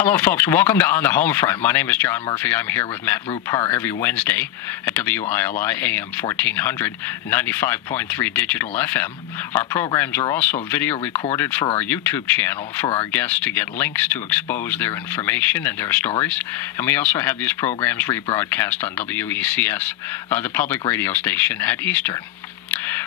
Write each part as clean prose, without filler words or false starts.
Hello, folks. Welcome to On the Homefront. My name is John Murphy. I'm here with Matt Rupar every Wednesday at WILI AM 1400, 95.3 digital FM. Our programs are also video recorded for our YouTube channel for our guests to get links to expose their information and their stories. And we also have these programs rebroadcast on WECS, the public radio station at Eastern.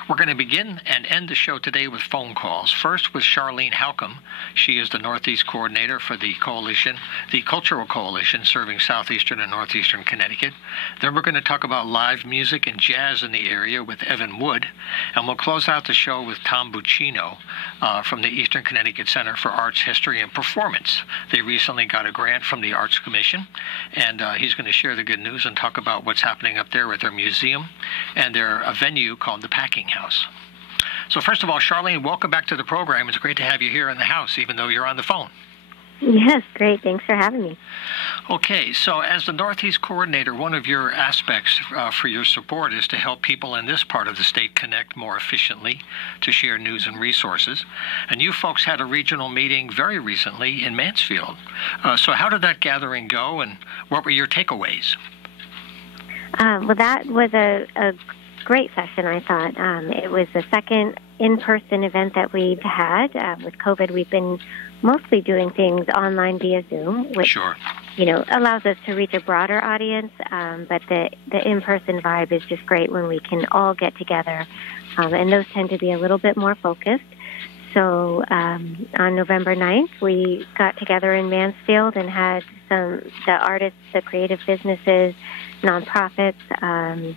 We're going to begin and end the show today with phone calls. First with Charlene Halcomb. She is the Northeast Coordinator for the Coalition, the Cultural Coalition serving Southeastern and Northeastern Connecticut. Then we're going to talk about live music and jazz in the area with Evan Wood. And we'll close out the show with Tom Buccino from the Eastern Connecticut Center for Arts, History, and Performance. They recently got a grant from the Arts Commission, and he's going to share the good news and talk about what's happening up there with their museum and their venue called the Packing House. So first of all, Charlene, welcome back to the program. It's great to have you here in the house, even though you're on the phone. Yes, great. Thanks for having me. Okay, so as the Northeast Coordinator, one of your aspects for your support is to help people in this part of the state connect more efficiently to share news and resources. And you folks had a regional meeting very recently in Mansfield. So how did that gathering go, and what were your takeaways? Well, that was a great session, I thought. It was the second in-person event that we've had. With COVID, we've been mostly doing things online via Zoom, which allows us to reach a broader audience. But the in-person vibe is just great when we can all get together, and those tend to be a little bit more focused. So on November 9th, we got together in Mansfield and had the artists, the creative businesses, nonprofits.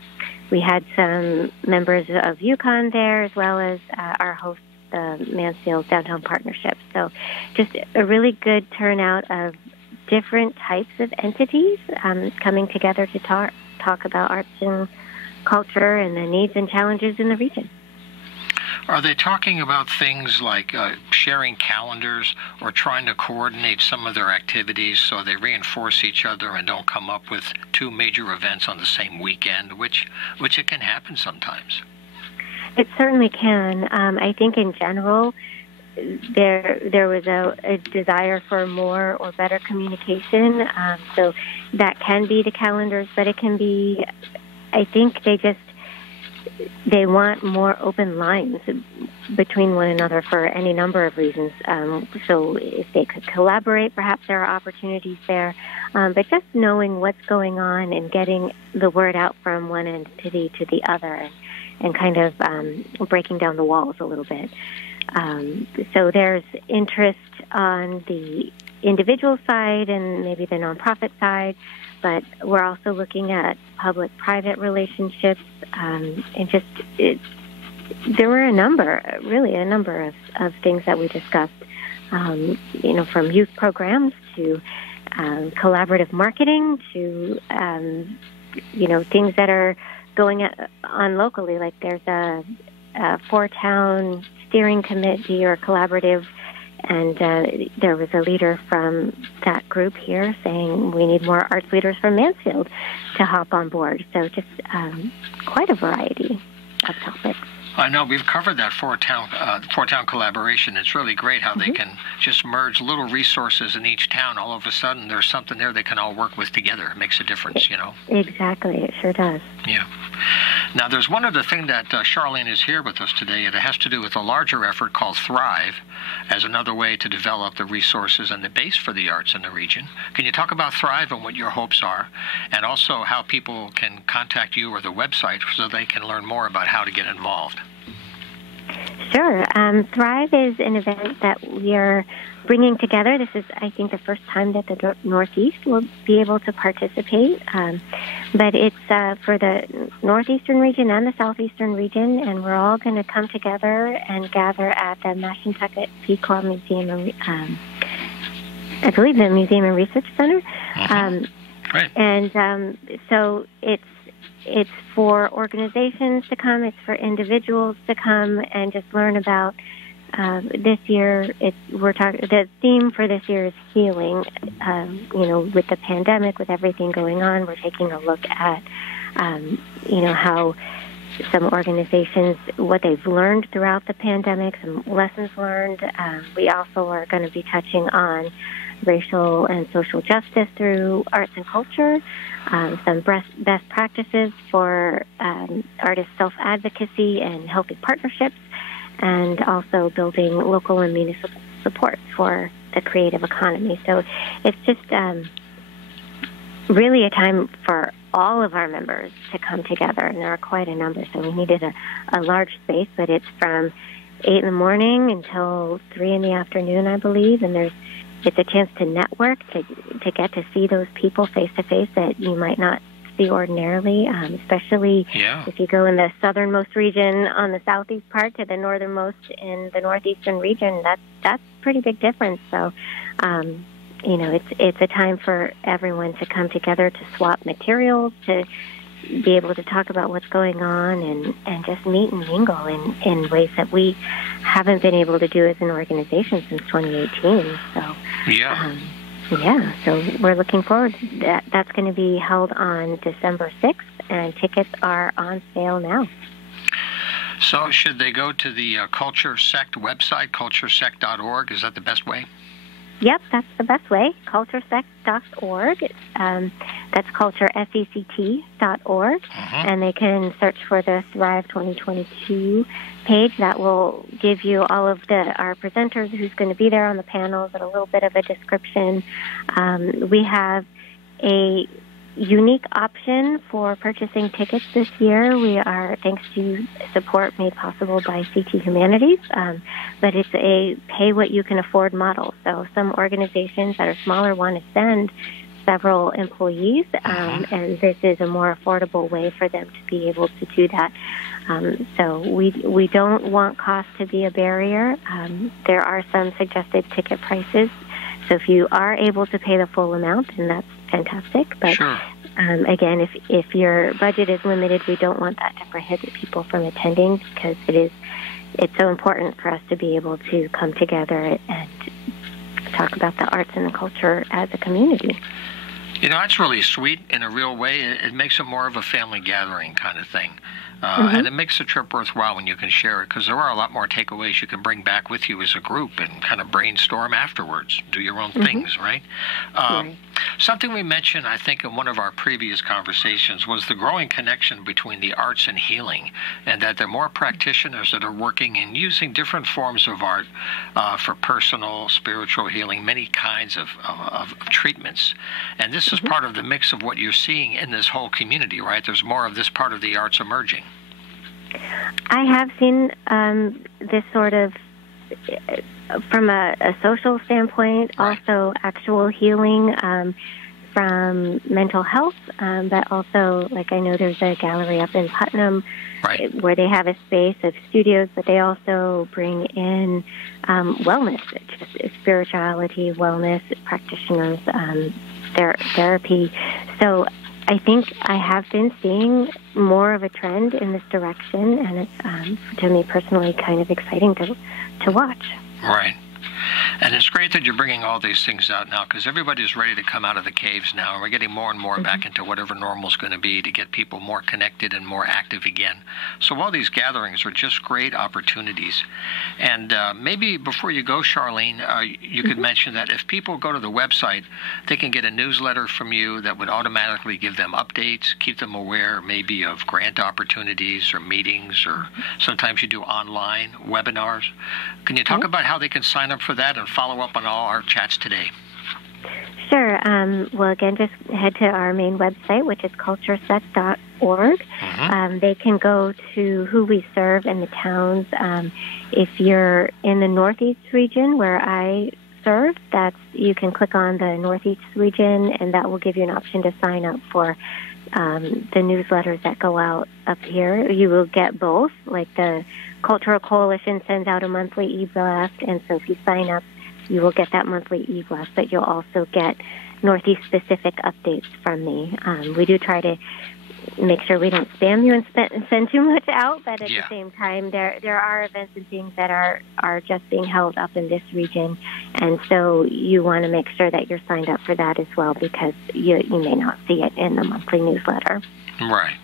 We had some members of UConn there, as well as our host, the Mansfield Downtown Partnership. So just a really good turnout of different types of entities coming together to talk about arts and culture and the needs and challenges in the region. Are they talking about things like sharing calendars or trying to coordinate some of their activities so they reinforce each other and don't come up with two major events on the same weekend, which it can happen sometimes? It certainly can. I think in general, there was a desire for more or better communication. So that can be the calendars, but it can be, I think they want more open lines between one another for any number of reasons. So if they could collaborate, perhaps there are opportunities there. But just knowing what's going on and getting the word out from one entity to the other and kind of breaking down the walls a little bit. So there's interest on the individual side and maybe the nonprofit side, but we're also looking at public-private relationships, and there were a number of things that we discussed, from youth programs to collaborative marketing to, things that are going on locally, like there's a four-town steering committee or collaborative. And there was a leader from that group here saying we need more arts leaders from Mansfield to hop on board. So just quite a variety of topics. I know we've covered that four-town collaboration. It's really great how they can just merge little resources in each town. All of a sudden, there's something there they can all work with together. It makes a difference, Exactly. It sure does. Yeah. Now, there's one other thing that Charlene is here with us today, and it has to do with a larger effort called Thrive as another way to develop the resources and the base for the arts in the region. Can you talk about Thrive and what your hopes are, and also how people can contact you or the website so they can learn more about how to get involved? Sure. Thrive is an event that we are bringing together. This is, I think, the first time that the Northeast will be able to participate. But it's for the Northeastern region and the Southeastern region, and we're all going to come together and gather at the Mashantucket Pequot Museum, I believe the Museum and Research Center. Right. And so it's for organizations to come, it's for individuals to come and just learn about this year. The theme for this year is healing. With the pandemic, with everything going on, we're taking a look at, how some organizations, what they've learned throughout the pandemic, some lessons learned. We also are going to be touching on racial and social justice through arts and culture, some best practices for artist self-advocacy and healthy partnerships, and also building local and municipal support for the creative economy. So it's just really a time for all of our members to come together, and there are quite a number, so we needed a large space, but it's from 8 in the morning until 3 in the afternoon, I believe, and it's a chance to network, to get to see those people face-to-face that you might not see ordinarily, especially if you go in the southernmost region on the southeast part to the northernmost in the northeastern region. That's pretty big difference. So, it's a time for everyone to come together, to swap materials, to be able to talk about what's going on, and just meet and mingle in ways that we haven't been able to do as an organization since 2018. So, so we're looking forward. That's going to be held on December 6th, and tickets are on sale now. So should they go to the Culture Sect website, culturesect.org? Is that the best way? Yep, that's the best way, culturesect.org. That's culturesect.org, and they can search for the Thrive 2022 page. That will give you all of our presenters, who's going to be there on the panels, and a little bit of a description. We have a unique option for purchasing tickets this year. We are, thanks to support made possible by CT Humanities, but it's a pay-what-you-can-afford model. So some organizations that are smaller want to send several employees, and this is a more affordable way for them to be able to do that. So we don't want cost to be a barrier. There are some suggested ticket prices. So if you are able to pay the full amount, then that's fantastic. But again, if your budget is limited, we don't want that to prohibit people from attending, because it's so important for us to be able to come together and talk about the arts and the culture as a community. That's really sweet in a real way. It makes it more of a family gathering kind of thing. And it makes the trip worthwhile when you can share it, because there are a lot more takeaways you can bring back with you as a group and kind of brainstorm afterwards, do your own things, right? Something we mentioned, I think, in one of our previous conversations was the growing connection between the arts and healing, and that there are more practitioners that are working and using different forms of art for personal, spiritual healing, many kinds of treatments. And this is part of the mix of what you're seeing in this whole community, right? There's more of this part of the arts emerging. I have seen this sort of, from a social standpoint, also actual healing from mental health, but also, like, I know there's a gallery up in Putnam where they have a space of studios, but they also bring in wellness, just spirituality, wellness practitioners, therapy. So I think I have been seeing more of a trend in this direction, and it's, to me personally, kind of exciting to watch. Right. And it's great that you're bringing all these things out now, because everybody's ready to come out of the caves now, and we're getting more and more back into whatever normal is going to be to get people more connected and more active again. So all these gatherings are just great opportunities. And maybe before you go, Charlene, you could mention that if people go to the website, they can get a newsletter from you that would automatically give them updates, keep them aware maybe of grant opportunities or meetings, or sometimes you do online webinars. Can you talk about how they can sign up for that and follow up on all our chats today? Sure. Well, again, just head to our main website, which is culturesect.org. They can go to who we serve in the towns. If you're in the Northeast region where I serve, you can click on the Northeast region, and that will give you an option to sign up for the newsletters that go out up here. You will get both, like the Cultural Coalition sends out a monthly e-blast, and so if you sign up, you will get that monthly e-blast, but you'll also get Northeast-specific updates from me. We do try to make sure we don't spam you and send too much out, but at the same time, there are events and things that are just being held up in this region, and so you want to make sure that you're signed up for that as well, because you may not see it in the monthly newsletter. Right.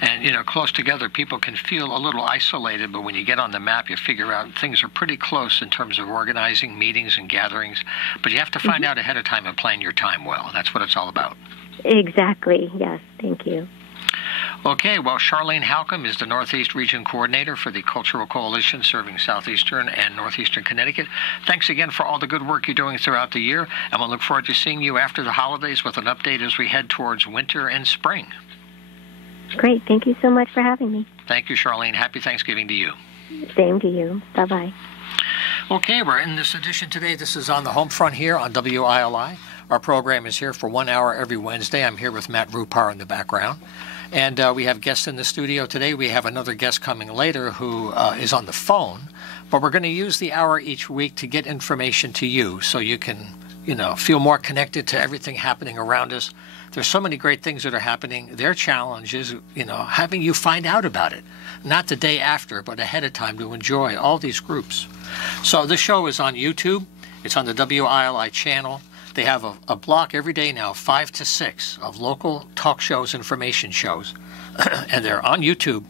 And, close together, people can feel a little isolated, but when you get on the map, you figure out things are pretty close in terms of organizing meetings and gatherings. But you have to find out ahead of time and plan your time well. That's what it's all about. Exactly. Yes. Thank you. Okay, well, Charlene Halcomb is the Northeast Region Coordinator for the Cultural Coalition serving Southeastern and Northeastern Connecticut. Thanks again for all the good work you're doing throughout the year, and we'll look forward to seeing you after the holidays with an update as we head towards winter and spring. Great. Thank you so much for having me. Thank you, Charlene. Happy Thanksgiving to you. Same to you. Bye-bye. Okay, we're in this edition today. This is on the Homefront here on WILI. Our program is here for 1 hour every Wednesday. I'm here with Matt Rupar in the background. And we have guests in the studio today. We have another guest coming later who is on the phone. But we're going to use the hour each week to get information to you so you can, feel more connected to everything happening around us. There's so many great things that are happening. Their challenge is, having you find out about it. Not the day after, but ahead of time to enjoy all these groups. So this show is on YouTube. It's on the WILI channel. They have a block every day now, 5 to 6, of local talk shows, information shows. And they're on YouTube,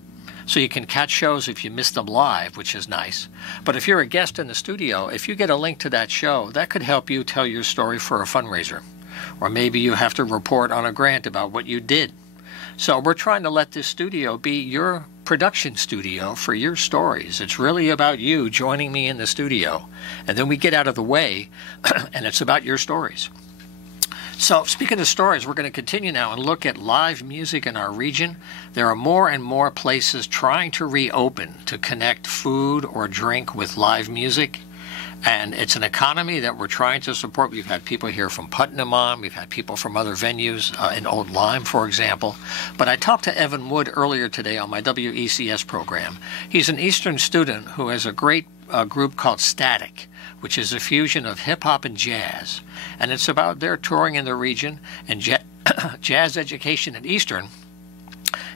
so you can catch shows if you miss them live, which is nice. But if you're a guest in the studio, if you get a link to that show, that could help you tell your story for a fundraiser. Or maybe you have to report on a grant about what you did. So we're trying to let this studio be your production studio for your stories. It's really about you joining me in the studio. And then we get out of the way, and it's about your stories. So speaking of stories, we're going to continue now and look at live music in our region. There are more and more places trying to reopen to connect food or drink with live music. And it's an economy that we're trying to support. We've had people here from Putnam on. We've had people from other venues in Old Lyme, for example. But I talked to Evan Wood earlier today on my WECS program. He's an Eastern student who has a great group called Static, which is a fusion of hip-hop and jazz. And it's about their touring in the region and jazz education at Eastern.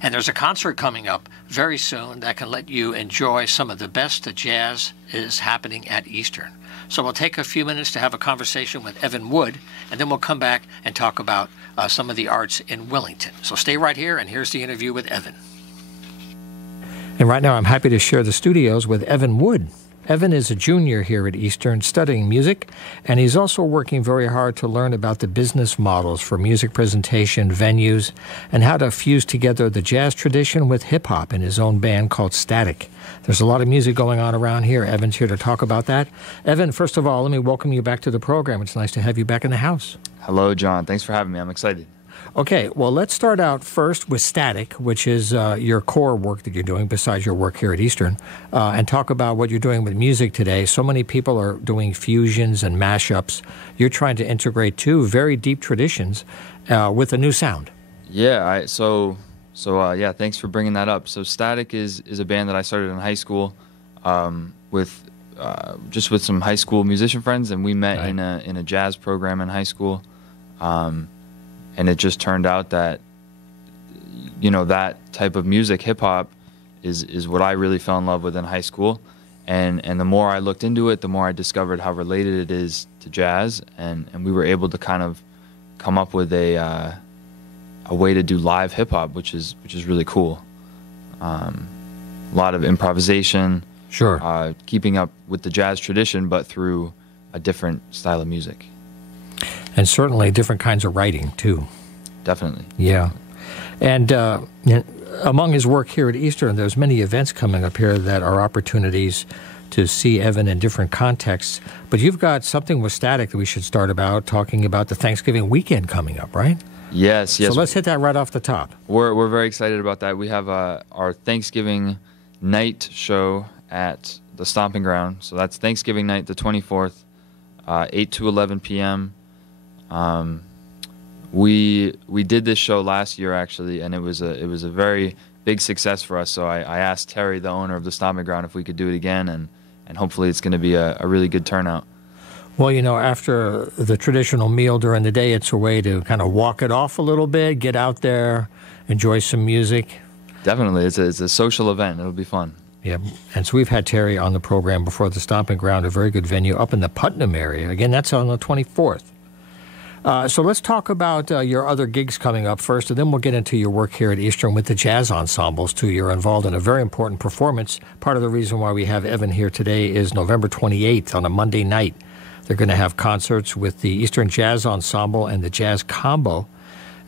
And there's a concert coming up very soon that can let you enjoy some of the best that jazz is happening at Eastern. So we'll take a few minutes to have a conversation with Evan Wood, and then we'll come back and talk about some of the arts in Wellington. So stay right here, and here's the interview with Evan. And right now I'm happy to share the studios with Evan Wood. Evan is a junior here at Eastern studying music, and he's also working very hard to learn about the business models for music presentation, venues, and how to fuse together the jazz tradition with hip-hop in his own band called Static. There's a lot of music going on around here. Evan's here to talk about that. Evan, first of all, let me welcome you back to the program. It's nice to have you back in the house. Hello, John. Thanks for having me. I'm excited. Okay, well, let's start out first with Static, which is your core work that you're doing besides your work here at Eastern, and talk about what you're doing with music today. So many people are doing fusions and mashups. You're trying to integrate two very deep traditions with a new sound. Yeah, thanks for bringing that up. So Static is a band that I started in high school with some high school musician friends, and we met in a jazz program in high school. And it just turned out that, that type of music, hip-hop, is what I really fell in love with in high school. And the more I looked into it, the more I discovered how related it is to jazz. And we were able to kind of come up with a way to do live hip-hop, which is really cool. A lot of improvisation. Sure. Keeping up with the jazz tradition, but through a different style of music. And certainly different kinds of writing, too. Definitely. Yeah. And among his work here at Eastern, there's many events coming up here that are opportunities to see Evan in different contexts. But you've got something with Static that we should start about, talking about the Thanksgiving weekend coming up, right? Yes. So let's hit that right off the top. We're very excited about that. We have our Thanksgiving night show at the Stomping Ground. So that's Thanksgiving night, the 24th, 8 to 11 p.m., we did this show last year actually, and it was a very big success for us. So I asked Terry, the owner of the Stomping Ground, if we could do it again, and hopefully it's going to be a really good turnout. Well, after the traditional meal during the day, it's a way to kind of walk it off a little bit, get out there, enjoy some music. Definitely, it's a social event. It'll be fun. Yeah, and so we've had Terry on the program before. The Stomping Ground, a very good venue up in the Putnam area. Again, that's on the 24th. So let's talk about your other gigs coming up first, and then we'll get into your work here at Eastern with the jazz ensembles, too. You're involved in a very important performance. Part of the reason why we have Evan here today is November 28th on a Monday night. They're going to have concerts with the Eastern Jazz Ensemble and the Jazz Combo,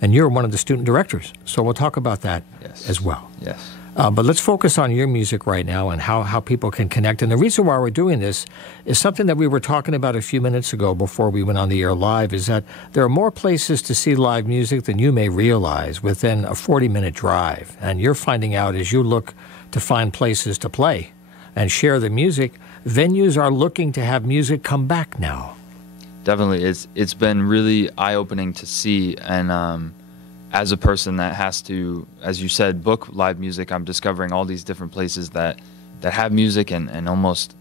and you're one of the student directors. So we'll talk about that as well. Yes. But let's focus on your music right now and how people can connect. And the reason why we're doing this is something that we were talking about a few minutes ago before we went on the air live, is that there are more places to see live music than you may realize within a 40-minute drive. And you're finding out as you look to find places to play and share the music, venues are looking to have music come back now. Definitely. It's been really eye-opening to see, and as a person that has to, as you said, book live music, I'm discovering all these different places that have music, and almost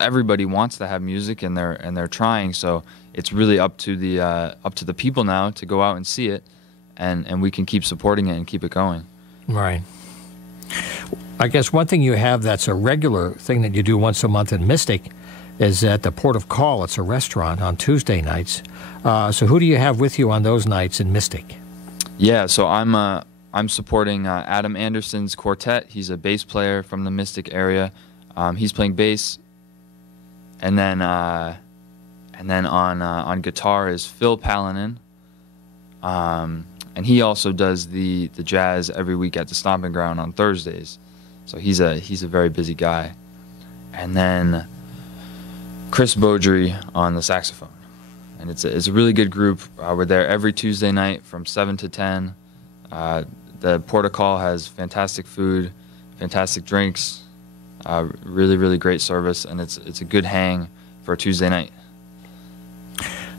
everybody wants to have music, and they're trying. So it's really up to the people now to go out and see it, and we can keep supporting it and keep it going. Right. I guess one thing you have that's a regular thing that you do once a month in Mystic is at the Port of Call. It's a restaurant on Tuesday nights. So who do you have with you on those nights in Mystic? Yeah, so I'm supporting Adam Anderson's quartet. He's a bass player from the Mystic area. He's playing bass, and then on guitar is Phil Palanin, and he also does the jazz every week at the Stomping Ground on Thursdays. So he's a very busy guy, and then Chris Beaudry on the saxophone. And it's a really good group. We're there every Tuesday night from 7 to 10. The Port of Call has fantastic food, fantastic drinks, really, really great service, and it's a good hang for a Tuesday night.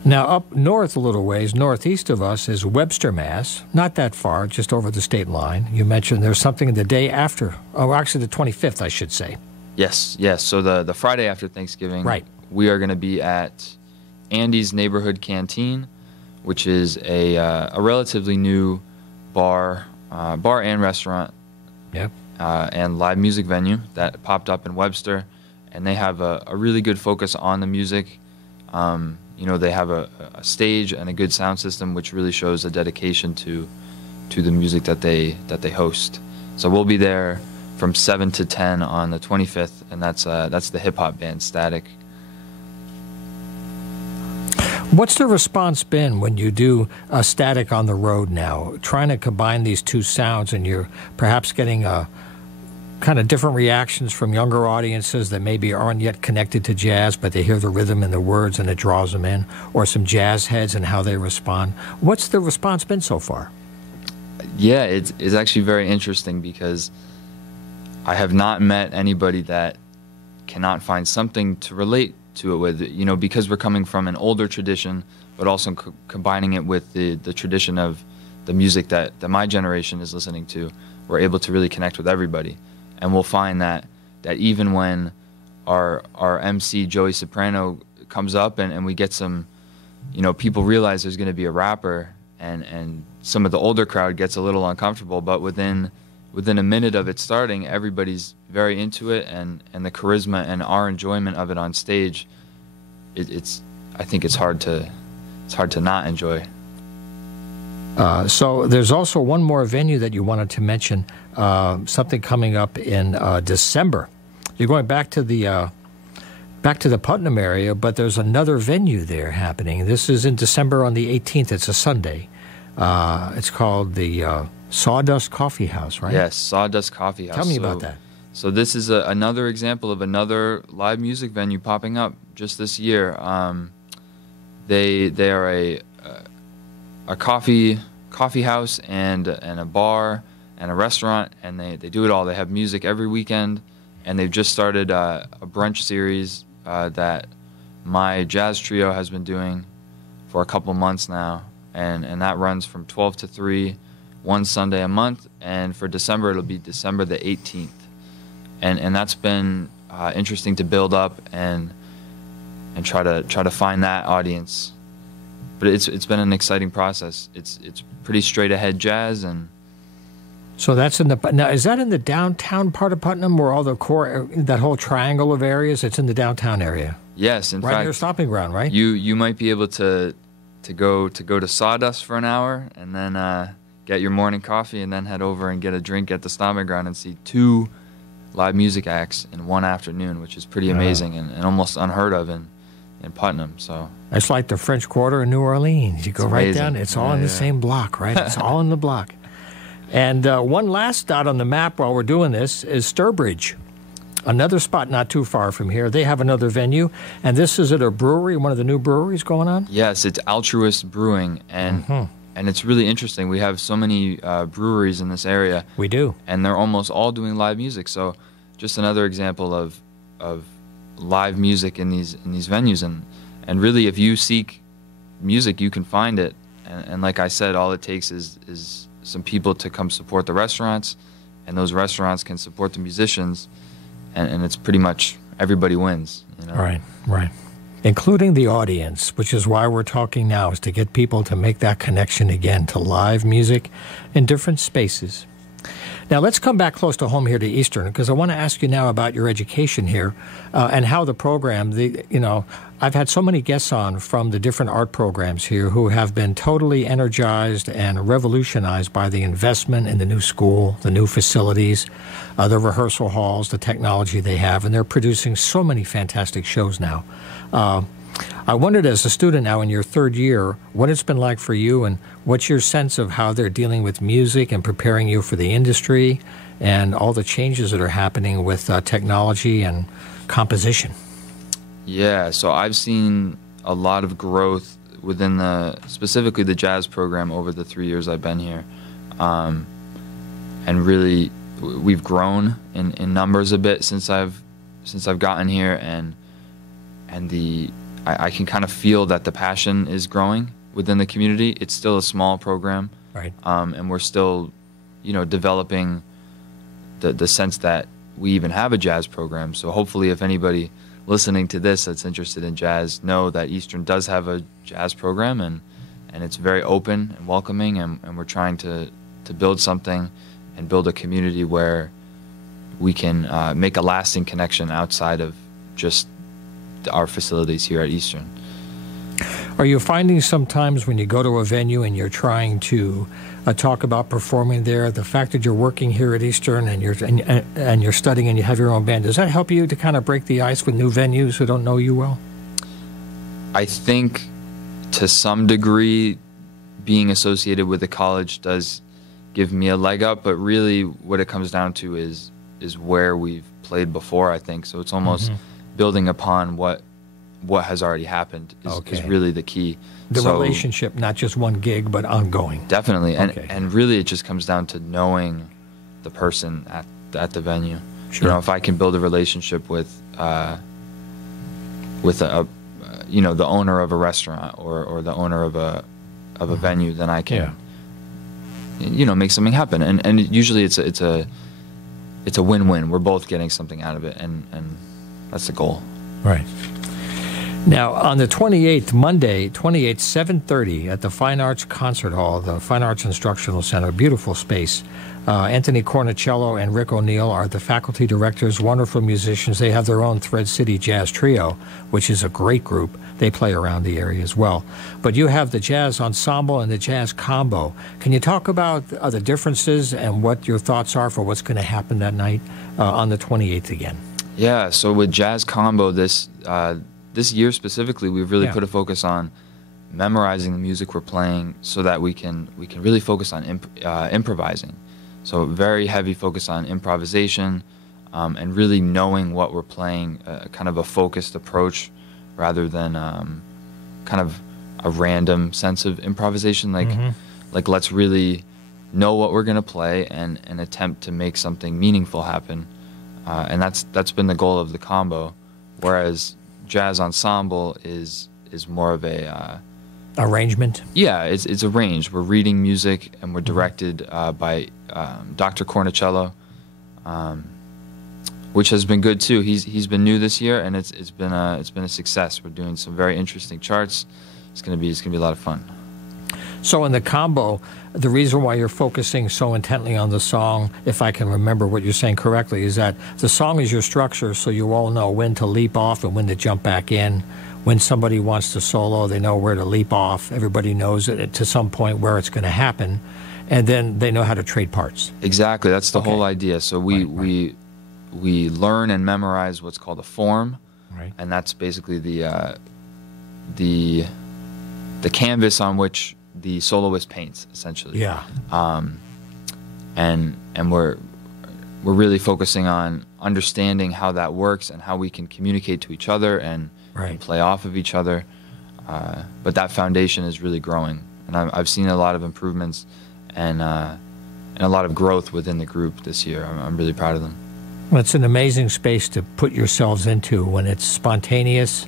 Now, up north a little ways, northeast of us, is Webster, Mass. Not that far, just over the state line. You mentioned there's something the day after. Oh, actually the 25th, I should say. Yes. So the Friday after Thanksgiving, right, we are going to be at Andy's Neighborhood Canteen, which is a relatively new bar and restaurant, and live music venue that popped up in Webster, and they have a really good focus on the music. They have a stage and a good sound system, which really shows a dedication to the music that they host. So we'll be there from 7 to 10 on the 25th, and that's the hip hop band Static. What's the response been when you do Static on the road now, trying to combine these two sounds, and you're perhaps getting kind of different reactions from younger audiences that maybe aren't yet connected to jazz, but they hear the rhythm and the words and it draws them in, or some jazz heads and how they respond? What's the response been so far? Yeah, it's actually very interesting, because I have not met anybody that cannot find something to relate to it with, because we're coming from an older tradition, but also combining it with the tradition of the music that my generation is listening to. We're able to really connect with everybody, and we'll find that even when our MC Joey Soprano comes up and we get some, people realize there's going to be a rapper, and some of the older crowd gets a little uncomfortable, but within a minute of it starting, everybody's very into it, and the charisma and our enjoyment of it on stage, I think it's hard to not enjoy. So there's also one more venue that you wanted to mention, something coming up in December. You're going back to the Putnam area, but there's another venue there happening. This is in December on the 18th. It's a Sunday. It's called the Sawdust Coffee House, right? Yes, Sawdust Coffee House. Tell me about that. So this is another example of another live music venue popping up just this year. They are a coffee house and a bar and a restaurant, and they do it all. They have music every weekend, and they've just started a brunch series that my jazz trio has been doing for a couple months now, and that runs from 12 to 3, one Sunday a month, and for December it'll be December the 18th, and that's been interesting to build up and try to find that audience. But it's been an exciting process. It's pretty straight ahead jazz, and so that's now. Is that in the downtown part of Putnam, where all the core, that whole triangle of areas? It's in the downtown area. Yes, in right fact, near Stomping Ground, right? You might be able to to go to Sawdust for an hour, and then get your morning coffee, and then head over and get a drink at the Stomping Ground and see 2 live music acts in one afternoon, which is pretty amazing and almost unheard of in Putnam. So it's like the French Quarter in New Orleans. You go right down. It's all in the same block, right? It's all in the block. And one last dot on the map while we're doing this is Sturbridge, another spot not too far from here. They have another venue, and this is at a brewery, one of the new breweries going on? Yes, it's Altruist Brewing, and it's really interesting. We have so many breweries in this area. We do. And they're almost all doing live music. So just another example of live music in these venues. And really, if you seek music, you can find it. And like I said, all it takes is some people to come support the restaurants, and those restaurants can support the musicians, and it's pretty much everybody wins. You know? Right. Including the audience, which is why we're talking now, is to get people to make that connection again to live music in different spaces. Now, let's come back close to home here to Eastern, because I want to ask you now about your education here and how the program, I've had so many guests on from the different art programs here who have been totally energized and revolutionized by the investment in the new school, the new facilities, the rehearsal halls, the technology they have, and they're producing so many fantastic shows now. I wondered, as a student now in your 3rd year, what it's been like for you, and what's your sense of how they're dealing with music and preparing you for the industry and all the changes that are happening with technology and composition. Yeah, so I've seen a lot of growth within specifically the jazz program over the 3 years I've been here. And really, we've grown in numbers a bit since I've gotten here, and I can kind of feel that the passion is growing within the community. It's still a small program, right? And we're still, developing the sense that we even have a jazz program. So hopefully, if anybody listening to this that's interested in jazz, know that Eastern does have a jazz program, and it's very open and welcoming, and we're trying to build something and build a community where we can make a lasting connection outside of just our facilities here at Eastern. Are you finding sometimes when you go to a venue and you're trying to talk about performing there, the fact that you're working here at Eastern and you're studying and you have your own band, does that help you to kind of break the ice with new venues who don't know you well? I think to some degree being associated with the college does give me a leg up, but really what it comes down to is where we've played before, I think. So it's almost building upon what has already happened is really the key. The relationship, not just one gig, but ongoing. Definitely, and really it just comes down to knowing the person at the venue. Sure. If I can build a relationship with the owner of a restaurant or the owner of a venue, then I can make something happen. And usually it's a win-win. We're both getting something out of it, and that's the goal. Right. Now, on the 28th, Monday, 28th, 7:30, at the Fine Arts Concert Hall, the Fine Arts Instructional Center, beautiful space. Anthony Cornicello and Rick O'Neill are the faculty directors, wonderful musicians. They have their own Thread City Jazz Trio, which is a great group. They play around the area as well. But you have the Jazz Ensemble and the Jazz Combo. Can you talk about the differences and what your thoughts are for what's going to happen that night on the 28th again? Yeah, so with Jazz Combo, this year specifically, we've really put a focus on memorizing the music we're playing so that we can really focus on improvising. So very heavy focus on improvisation and really knowing what we're playing, kind of a focused approach rather than kind of a random sense of improvisation. Like let's really know what we're going to play and attempt to make something meaningful happen. And that's been the goal of the combo, whereas Jazz Ensemble is more of a arrangement. Yeah, it's arranged. We're reading music and we're directed by Dr. Cornicello, which has been good too. He's been new this year, and it's been a success. We're doing some very interesting charts. It's gonna be a lot of fun. So in the combo, the reason why you're focusing so intently on the song, if I can remember what you're saying correctly, is that the song is your structure, so you all know when to leap off and when to jump back in, when somebody wants to solo, they know where to leap off. Everybody knows it to some point where it's going to happen, and then they know how to trade parts. Exactly. That's the whole idea. So we learn and memorize what's called a form, right, and that's basically the canvas on which the soloist paints, essentially. Yeah. And we're really focusing on understanding how that works and how we can communicate to each other and play off of each other. But that foundation is really growing, and I've seen a lot of improvements and a lot of growth within the group this year. I'm really proud of them. Well, it's an amazing space to put yourselves into when it's spontaneous,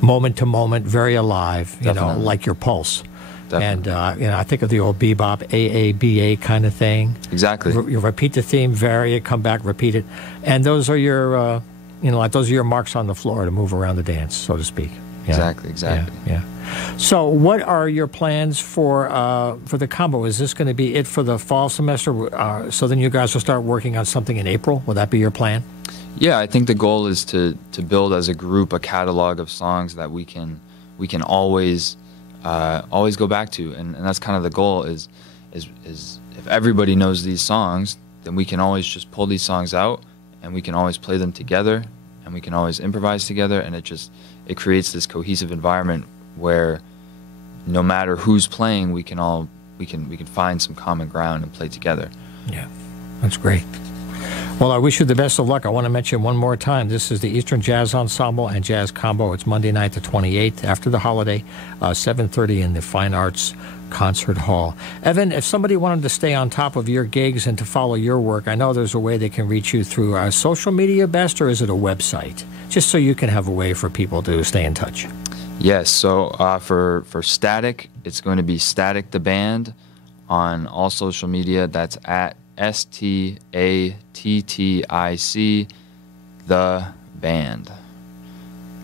moment to moment, very alive, you know, like your pulse. Definitely. And, I think of the old bebop, AABA kind of thing. Exactly. You repeat the theme, vary it, come back, repeat it. And those are your, those are your marks on the floor to move around the dance, so to speak. Yeah. Exactly. Yeah. So what are your plans for the combo? Is this going to be it for the fall semester? So then you guys will start working on something in April? Will that be your plan? Yeah, I think the goal is to build as a group a catalog of songs that we can always go back to, and that's kind of the goal. Is if everybody knows these songs, then we can always just pull these songs out, and we can always play them together, and we can always improvise together, and it creates this cohesive environment where no matter who's playing, we can find some common ground and play together. Yeah, that's great. Well, I wish you the best of luck. I want to mention one more time, this is the Eastern Jazz Ensemble and Jazz Combo. It's Monday night the 28th, after the holiday, 7:30 in the Fine Arts Concert Hall. Evan, if somebody wanted to stay on top of your gigs and to follow your work, I know there's a way they can reach you through social media best, or is it a website? Just so you can have a way for people to stay in touch. Yes, so for Static, it's going to be Static the Band on all social media. That's at STATTIC the band.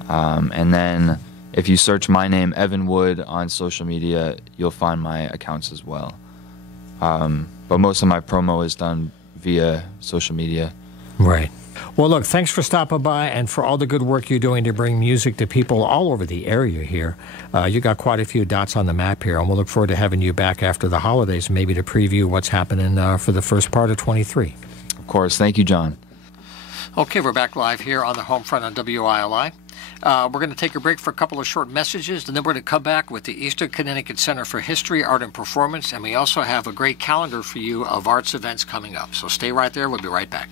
And then if you search my name, Evan Wood, on social media, you'll find my accounts as well. But most of my promo is done via social media. Right. Well, look, thanks for stopping by and for all the good work you're doing to bring music to people all over the area here. You got quite a few dots on the map here, and we'll look forward to having you back after the holidays, maybe to preview what's happening for the first part of 23. Of course. Thank you, John. Okay, we're back live here on the Homefront on WILI. We're going to take a break for a couple of short messages, and then we're going to come back with the Eastern Connecticut Center for History, Art, and Performance, and we also have a great calendar for you of arts events coming up. So stay right there. We'll be right back.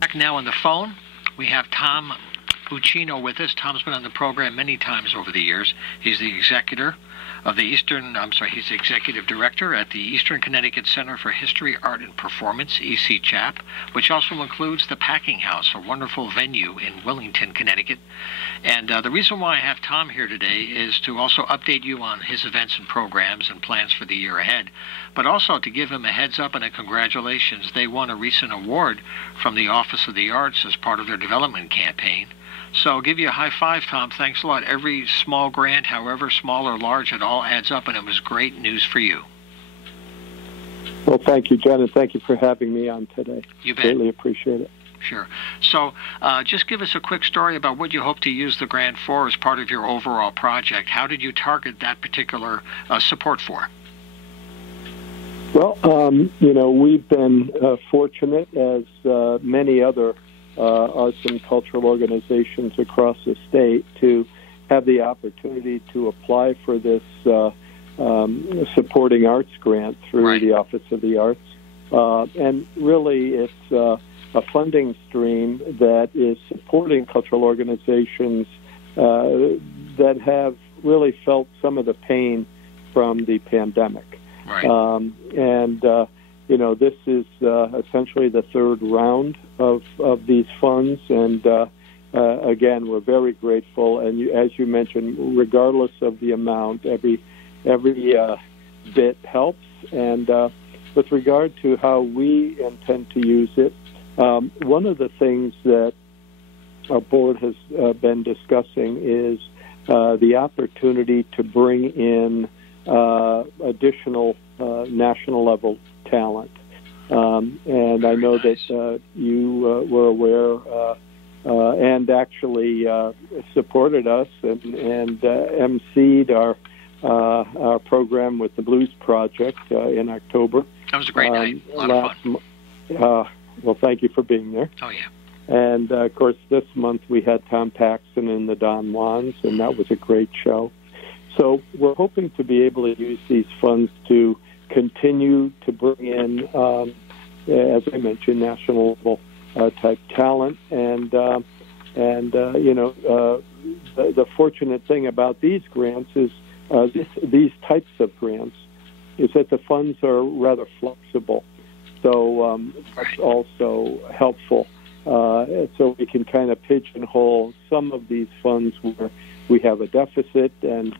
Back now on the phone, we have Tom Buccino with us. Tom's been on the program many times over the years. He's the executive director at the Eastern Connecticut Center for History, Art, and Performance, ECCHAP, which also includes the Packing House, a wonderful venue in Willington, Connecticut. And the reason why I have Tom here today is to also update you on his events and programs and plans for the year ahead, but also to give him a heads up and a congratulations. They won a recent award from the Office of the Arts as part of their development campaign. So I'll give you a high five, Tom. Thanks a lot. Every small grant, however small or large, it all adds up, and it was great news for you. Well, thank you, Jen, and thank you for having me on today. You bet. Greatly appreciate it. Sure. So just give us a quick story about what you hope to use the grant for as part of your overall project. How did you target that particular support for? Well, we've been fortunate, as many other arts and cultural organizations across the state, to have the opportunity to apply for this supporting arts grant through the Office of the Arts. And really, it's a funding stream that is supporting cultural organizations that have really felt some of the pain from the pandemic. Right. This is essentially the third round of these funds, and again, we're very grateful. And as you mentioned, regardless of the amount, every bit helps. And with regard to how we intend to use it, one of the things that our board has been discussing is the opportunity to bring in additional national level talent. And I know that you were aware and actually supported us and emceed our program with the Blues Project in October. That was a great night. A lot of fun. Well, thank you for being there. Oh, yeah. And, of course, this month we had Tom Paxton and the Don Juans, and that was a great show. So we're hoping to be able to use these funds to continue to bring in, as I mentioned, national level type talent. And the fortunate thing about these grants is these types of grants is that the funds are rather flexible. So that's also helpful. So we can kind of pigeonhole some of these funds where we have a deficit, and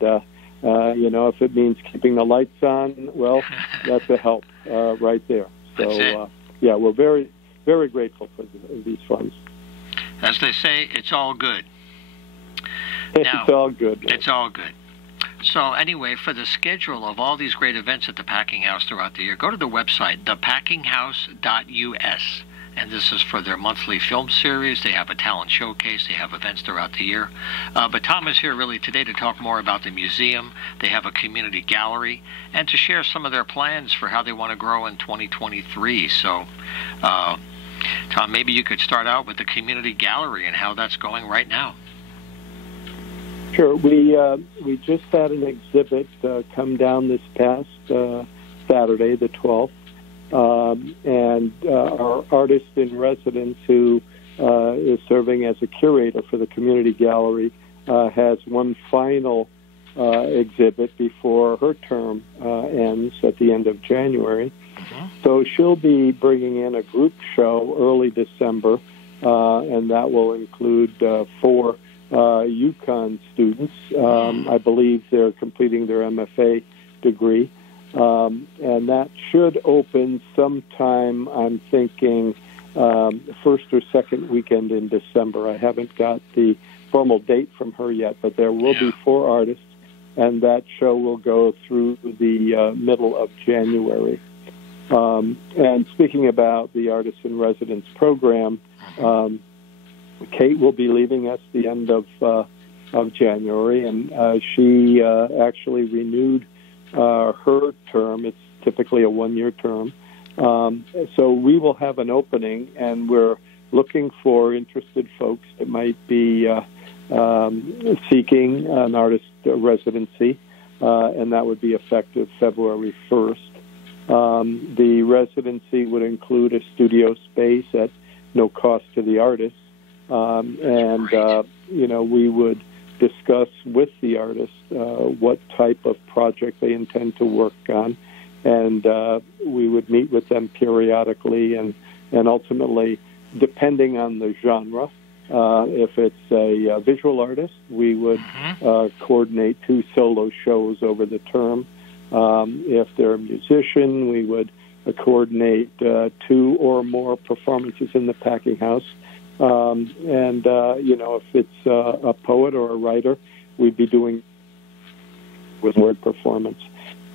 if it means keeping the lights on, well, that's a help right there. So we're very, very grateful for these funds. As they say, it's all good. It's all good. It's all good. So anyway, for the schedule of all these great events at the Packing House throughout the year, go to the website, thepackinghouse.us. And this is for their monthly film series. They have a talent showcase. They have events throughout the year. But Tom is here really today to talk more about the museum. They have a community gallery and to share some of their plans for how they want to grow in 2023. So, Tom, maybe you could start out with the community gallery and how that's going right now. Sure. We just had an exhibit come down this past Saturday, the 12th. And our artist in residence, who is serving as a curator for the community gallery, has one final exhibit before her term ends at the end of January. So she'll be bringing in a group show early December, and that will include 4 UConn students. I believe they're completing their MFA degree. And that should open sometime, I'm thinking, first or second weekend in December. I haven't got the formal date from her yet, but there will be 4 artists, and that show will go through the middle of January. And speaking about the Artist in Residence program, Kate will be leaving us the end of January, and she actually renewed her term. It's typically a 1-year term. So we will have an opening, and we're looking for interested folks that might be seeking an artist residency, and that would be effective February 1st. The residency would include a studio space at no cost to the artist, we would discuss with the artist what type of project they intend to work on, and we would meet with them periodically, and ultimately, depending on the genre, if it's a visual artist, we would coordinate 2 solo shows over the term. If they're a musician, we would coordinate 2 or more performances in the Packing House. If it's a poet or a writer, we'd be doing with word performance.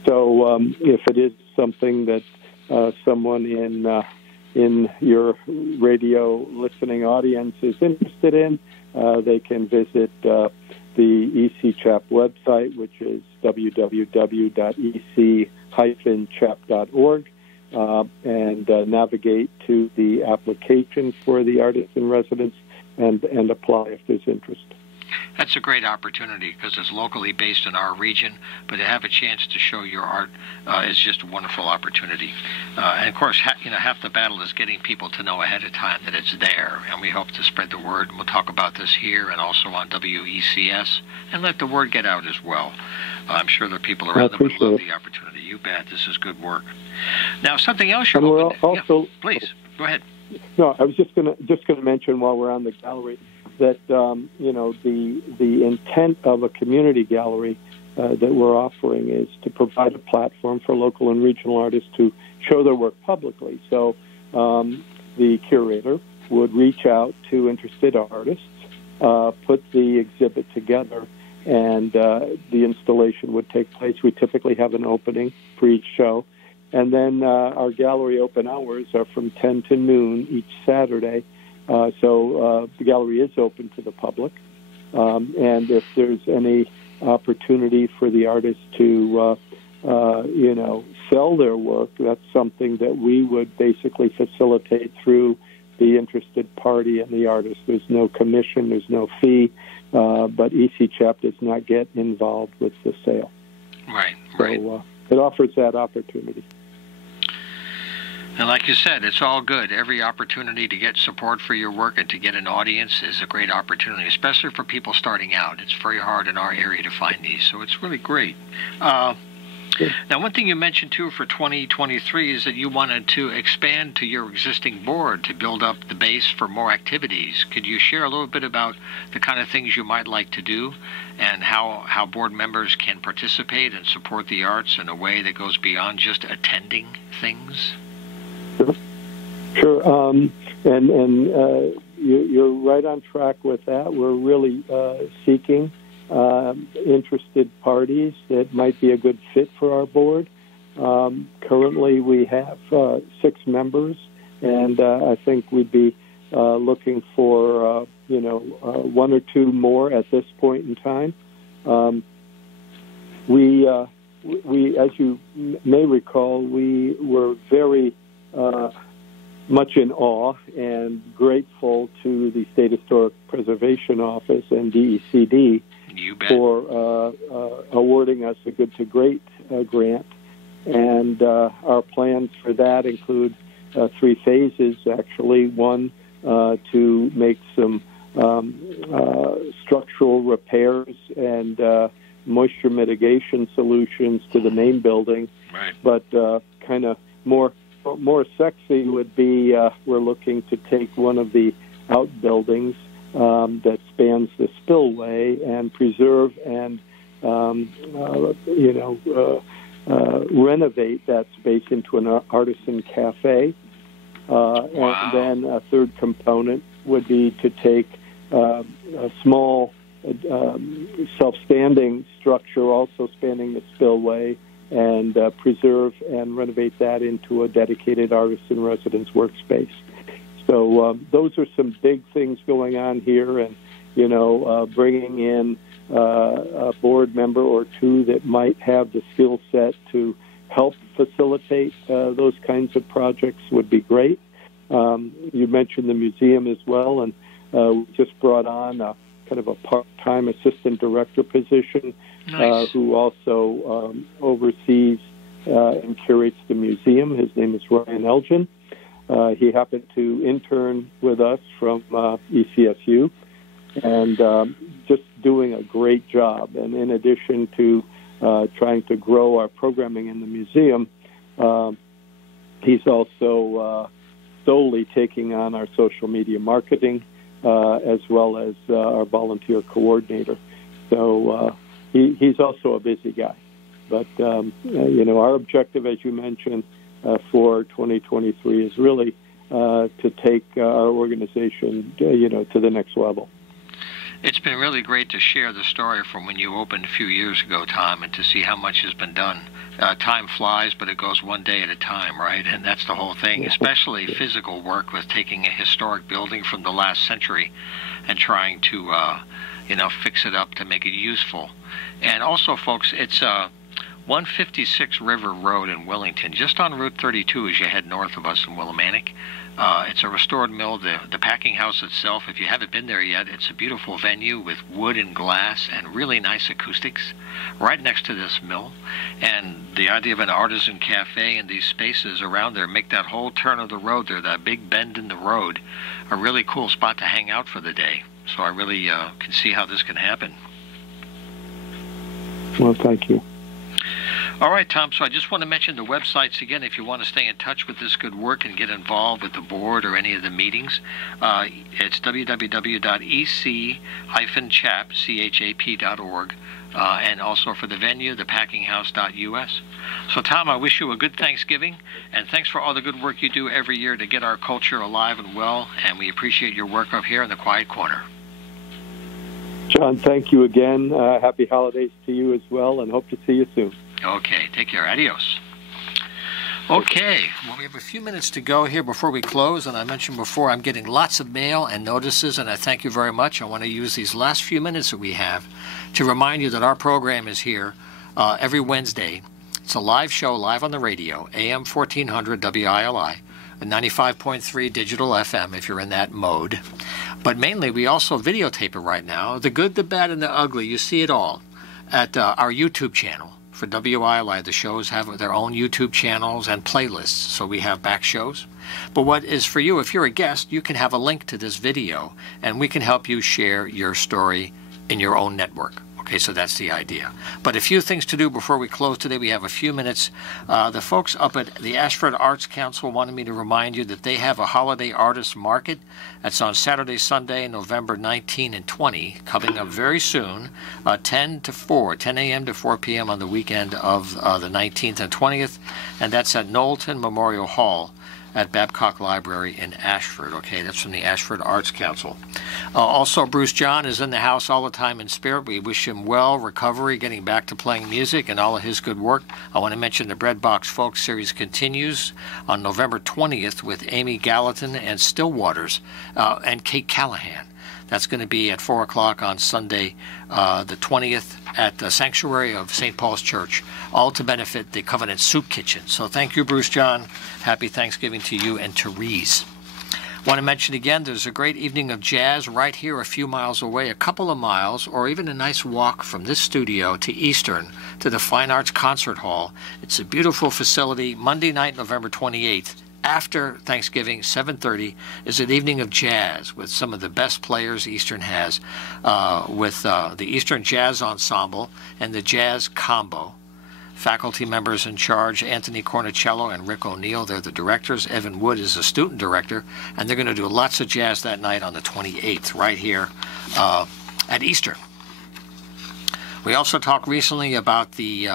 So if it is something that someone in your radio listening audience is interested in, they can visit the EC-CHAP website, which is www.ec-chap.org. And navigate to the application for the artist in residence and apply if there's interest. That's a great opportunity because it's locally based in our region, but to have a chance to show your art is just a wonderful opportunity. And of course, half the battle is getting people to know ahead of time that it's there, and we hope to spread the word. And we'll talk about this here and also on WECS and let the word get out as well. I'm sure there are people around that would love the opportunity. You bet. This is good work. Now, something else you're open. Also, please go ahead. No, I was just going to mention while we're on the gallery that the intent of a community gallery that we're offering is to provide a platform for local and regional artists to show their work publicly. So the curator would reach out to interested artists, put the exhibit together, and the installation would take place. We typically have an opening for each show. And then our gallery open hours are from 10 to noon each Saturday. So the gallery is open to the public. And if there's any opportunity for the artists to, sell their work, that's something that we would basically facilitate through the interested party and the artist. There's no commission, there's no fee, but ECCHAP does not get involved with the sale. Right. So it offers that opportunity. And like you said, it's all good. Every opportunity to get support for your work and to get an audience is a great opportunity, especially for people starting out. It's very hard in our area to find these, so it's really great. Now, one thing you mentioned, too, for 2023 is that you wanted to expand to your existing board to build up the base for more activities. Could you share a little bit about the kind of things you might like to do and how board members can participate and support the arts in a way that goes beyond just attending things? Sure. You're right on track with that. We're really seeking interested parties that might be a good fit for our board. Currently, we have 6 members, and I think we'd be looking for 1 or 2 more at this point in time. We, as you may recall, we were very much in awe and grateful to the State Historic Preservation Office and DECD for awarding us a Good to Great grant. And our plans for that include 3 phases, actually. One, to make some structural repairs and moisture mitigation solutions to the main building. Right. But kind of more sexy would be we're looking to take one of the outbuildings that spans the spillway and preserve and renovate that space into an artisan cafe. Wow. And then a third component would be to take a small self-standing structure also spanning the spillway and preserve and renovate that into a dedicated artisan residence workspace. So those are some big things going on here, and bringing in a board member or 2 that might have the skill set to help facilitate those kinds of projects would be great. You mentioned the museum as well, and we just brought on a kind of a part-time assistant director position. Nice. Who also oversees and curates the museum. His name is Ryan Elgin. He happened to intern with us from ECSU and just doing a great job. And in addition to trying to grow our programming in the museum, he's also solely taking on our social media marketing as well as our volunteer coordinator. So he's also a busy guy. But, our objective, as you mentioned, for 2023 is really to take our organization, to the next level. It's been really great to share the story from when you opened a few years ago, Tom, and to see how much has been done. Time flies, but it goes one day at a time, right? And that's the whole thing, especially physical work with taking a historic building from the last century and trying to, fix it up to make it useful. And also, folks, it's 156 River Road in Wellington, just on Route 32 as you head north of us in Willimantic. It's a restored mill. The packing house itself, if you haven't been there yet, it's a beautiful venue with wood and glass and really nice acoustics right next to this mill. And the idea of an artisan cafe and these spaces around there make that whole turn of the road there, that big bend in the road, a really cool spot to hang out for the day. So I really can see how this can happen. Well, thank you. All right, Tom, so I just want to mention the websites again if you want to stay in touch with this good work and get involved with the board or any of the meetings. It's www.ec-chap.org, and also for the venue, thepackinghouse.us. So, Tom, I wish you a good Thanksgiving, and thanks for all the good work you do every year to get our culture alive and well, and we appreciate your work up here in the Quiet Corner. John, thank you again. Happy holidays to you as well, and hope to see you soon. Okay, take care. Adios. Okay, well, we have a few minutes to go here before we close, and I mentioned before I'm getting lots of mail and notices, and I thank you very much. I want to use these last few minutes that we have to remind you that our program is here every Wednesday. It's a live show, live on the radio, AM 1400 WILI, a 95.3 digital FM if you're in that mode. But mainly, we also videotape it right now. The good, the bad, and the ugly, you see it all at our YouTube channel. For WILI, the shows have their own YouTube channels and playlists, so we have back shows. But what is for you, if you're a guest, you can have a link to this video, and we can help you share your story in your own network. Okay, so that's the idea. But a few things to do before we close today. We have a few minutes. The folks up at the Ashford Arts Council wanted me to remind you that they have a holiday artist market. That's on Saturday, Sunday, November 19 and 20, coming up very soon, 10 a.m. to 4 p.m. on the weekend of the 19th and 20th, and that's at Knowlton Memorial Hall at Babcock Library in Ashford. Okay, that's from the Ashford Arts Council. Also, Bruce John is in the house all the time in spirit. We wish him well, recovery, getting back to playing music and all of his good work. I want to mention the Breadbox Folk Series continues on November 20th with Amy Gallatin and Stillwaters and Kate Callahan. That's going to be at 4 o'clock on Sunday, the 20th, at the Sanctuary of St. Paul's Church, all to benefit the Covenant Soup Kitchen. So thank you, Bruce John. Happy Thanksgiving to you and Therese. Want to mention again, there's a great evening of jazz right here a few miles away, a couple of miles, or even a nice walk from this studio to Eastern, to the Fine Arts Concert Hall. It's a beautiful facility. Monday night, November 28th. After Thanksgiving, 7:30, is an evening of jazz with some of the best players Eastern has, with the Eastern Jazz Ensemble and the Jazz Combo. Faculty members in charge, Anthony Cornicello and Rick O'Neill, they're the directors. Evan Wood is the student director, and they're going to do lots of jazz that night on the 28th, right here at Eastern. We also talked recently about the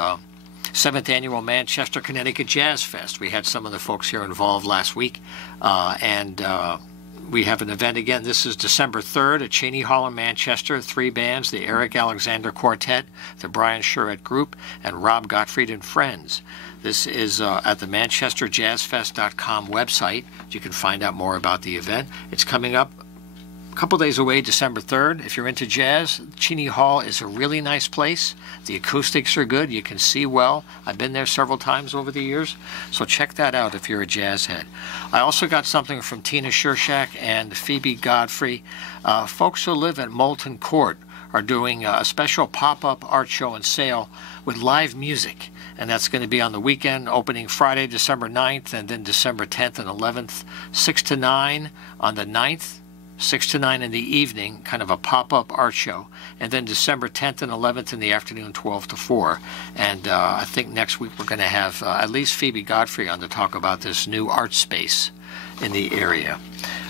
7th Annual Manchester, Connecticut Jazz Fest. We had some of the folks here involved last week, and we have an event again. This is December 3rd at Cheney Hall in Manchester. 3 bands, the Eric Alexander Quartet, the Brian Sherritt Group, and Rob Gottfried and Friends. This is at the manchesterjazzfest.com website. You can find out more about the event. It's coming up a couple days away, December 3rd. If you're into jazz, Cheney Hall is a really nice place. The acoustics are good. You can see well. I've been there several times over the years, so check that out if you're a jazz head. I also got something from Tina Shershak and Phoebe Godfrey. Folks who live at Moulton Court are doing a special pop-up art show and sale with live music, and that's going to be on the weekend, opening Friday, December 9th, and then December 10th and 11th, 6 to 9 on the 9th, 6 to 9 in the evening, kind of a pop-up art show, and then December 10th and 11th in the afternoon, 12 to 4. And I think next week we're going to have at least Phoebe Godfrey on to talk about this new art space in the area.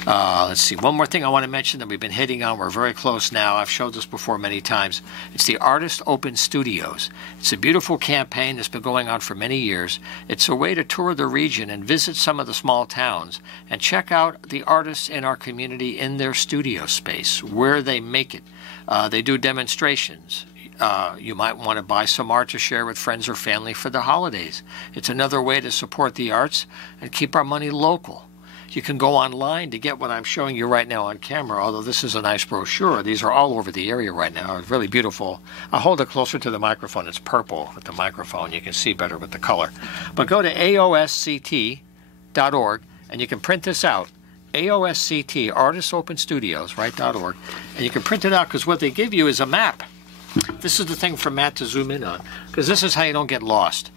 Let's see, one more thing I want to mention that we've been hitting on. We're very close now. I've showed this before many times. It's the Artist Open Studios. It's a beautiful campaign that's been going on for many years. It's a way to tour the region and visit some of the small towns and check out the artists in our community in their studio space, where they make it. They do demonstrations. You might want to buy some art to share with friends or family for the holidays. It's another way to support the arts and keep our money local. You can go online to get what I'm showing you right now on camera, although this is a nice brochure. These are all over the area right now. It's really beautiful. I'll hold it closer to the microphone. It's purple with the microphone. You can see better with the color. But go to aosct.org, and you can print this out. AOSCT, Artists Open Studios, right.org. And you can print it out because what they give you is a map. This is the thing for Matt to zoom in on, because this is how you don't get lost.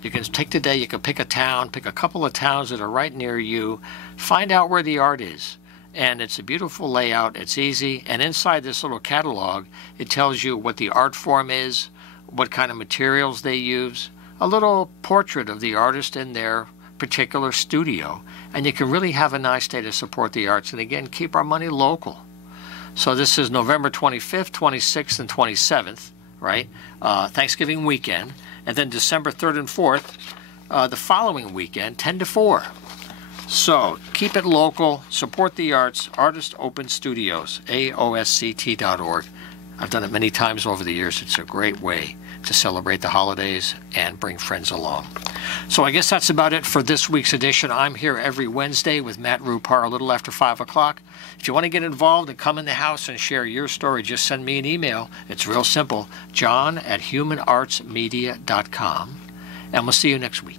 You can take the day, you can pick a town, pick a couple of towns that are right near you, find out where the art is. And it's a beautiful layout, it's easy, and inside this little catalog, it tells you what the art form is, what kind of materials they use, a little portrait of the artist in their particular studio, and you can really have a nice day to support the arts, and again, keep our money local. So this is November 25th, 26th, and 27th, right? Thanksgiving weekend. And then December 3rd and 4th, the following weekend, 10 to 4. So keep it local, support the arts, Artist Open Studios, AOSCT.org. I've done it many times over the years. It's a great way to celebrate the holidays and bring friends along. So I guess that's about it for this week's edition. I'm here every Wednesday with Matt Rupar a little after 5 o'clock. If you want to get involved and come in the house and share your story, just send me an email. It's real simple, john@humanartsmedia.com. And we'll see you next week.